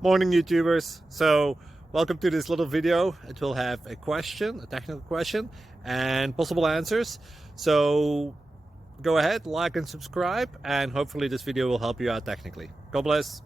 Morning YouTubers. So welcome to this little video. It will have a question, a technical question, and possible answers. So go ahead, like and subscribe, and hopefully this video will help you out technically. God bless.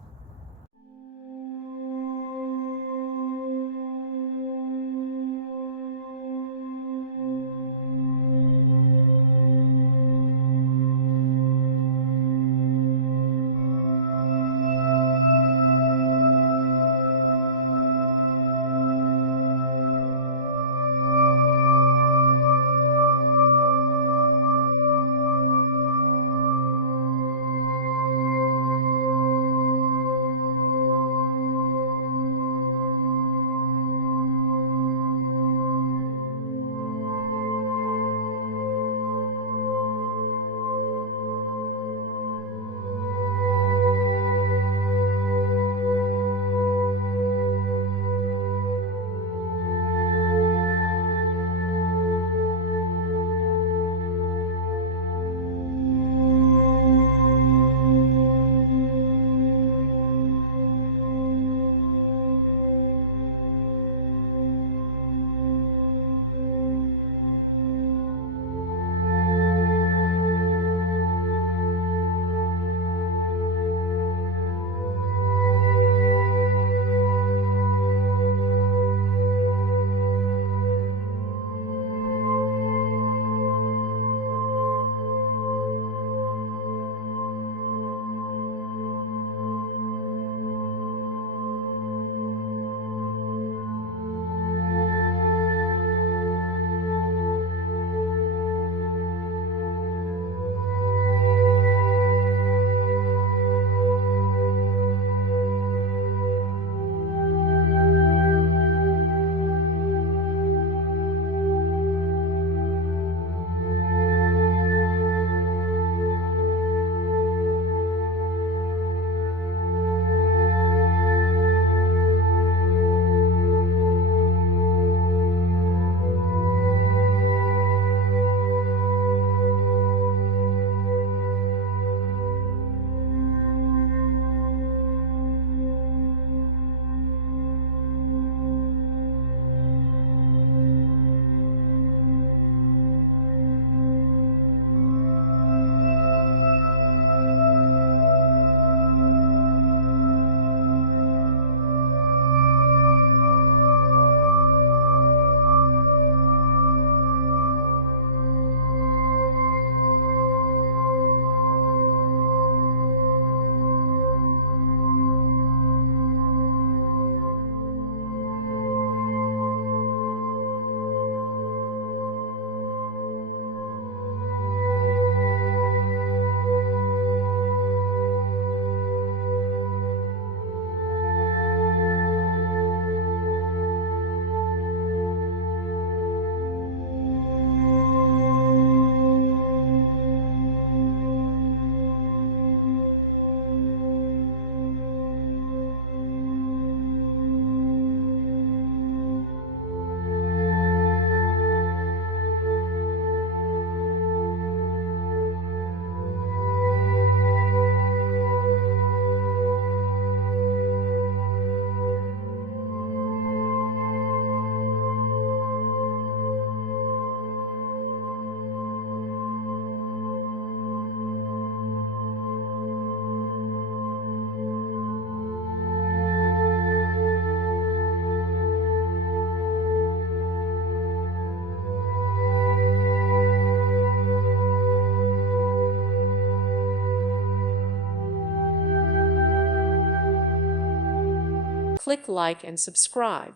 Click like and subscribe.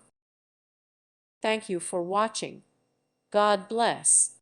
Thank you for watching. God bless.